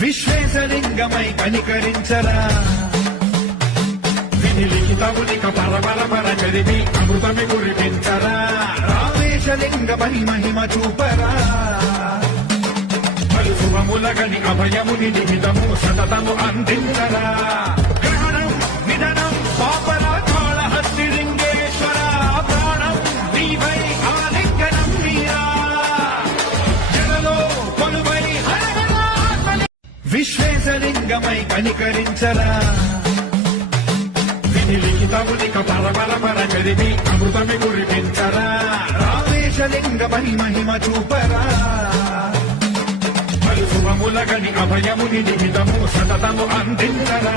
విశ్వేశలింగమై కనికరించరా వినిలిఖితమునిక పరపర చరివి అమృతమి కురిపించరా రామేశలింగమై మహిమ చూపరా శుభములగని అభయముని నిహితము సతతము అందించరా గ్రహణం నిధనం పాపరాకాళ హస్తి లింగేశ్వర ప్రాణం నీవై ఆలింగనం మీరా జనలో కొలువై విశ్వేశలింగమై కనికరించరా వినిలిఖితమునిక పరపర చరివి అమృతమి కురిపించరా రామేశలింగమై మహిమ చూపరా శుభములగని అభయముని నిహితము సతతము అందించరా